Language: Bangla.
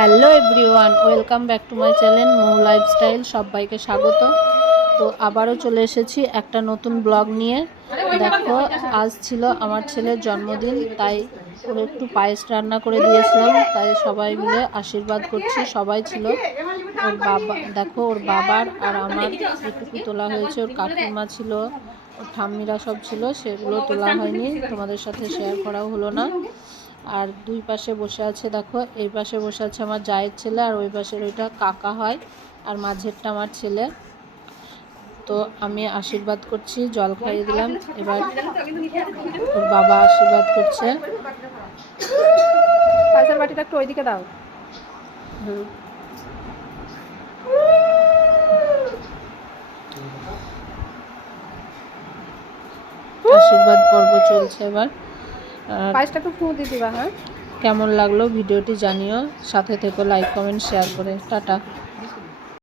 Hello everyone, welcome back to my channel Mou lifestyle. সবাইকে স্বাগত। তো আবারও চলে এসেছি একটা নতুন ব্লগ নিয়ে। দেখো, আজ ছিল আমার ছেলের জন্মদিন, তাই ওর একটু পায়েস রান্না করে দিয়েছিলাম। তাই সবাই মিলে আশীর্বাদ করছি। সবাই ছিল, ওর বাবা, দেখো ওর বাবার আর আমার যেটুকু তোলা হয়েছে। ওর কাকিমা ছিল, ওর ঠাম্মিরা সব ছিল, সেগুলো তোলা হয়নি, তোমাদের সাথে শেয়ার করাও হলো না। আর দুই পাশে বসে আছে, দেখো এই পাশে বসে আছে আমার জায়ের ছেলে, আর ওই পাশের ওইটা কাকা হয়, আর মাঝেরটা আমার ছেলে। তো আমি আশীর্বাদ করছি, জল খাইয়ে দিলাম। এবার ওর বাবা আশীর্বাদ করছে। পায়েসের বাটিটা একটু ওইদিকে দাও। আশীর্বাদ পর্ব চলছে এবার। পায়েসটা একটু ফুঁ দিয়ে দিবা। হ্যাঁ, কেমন লাগলো ভিডিওটি জানিও, সাথে থেকো, লাইক কমেন্ট শেয়ার করে। টাটা।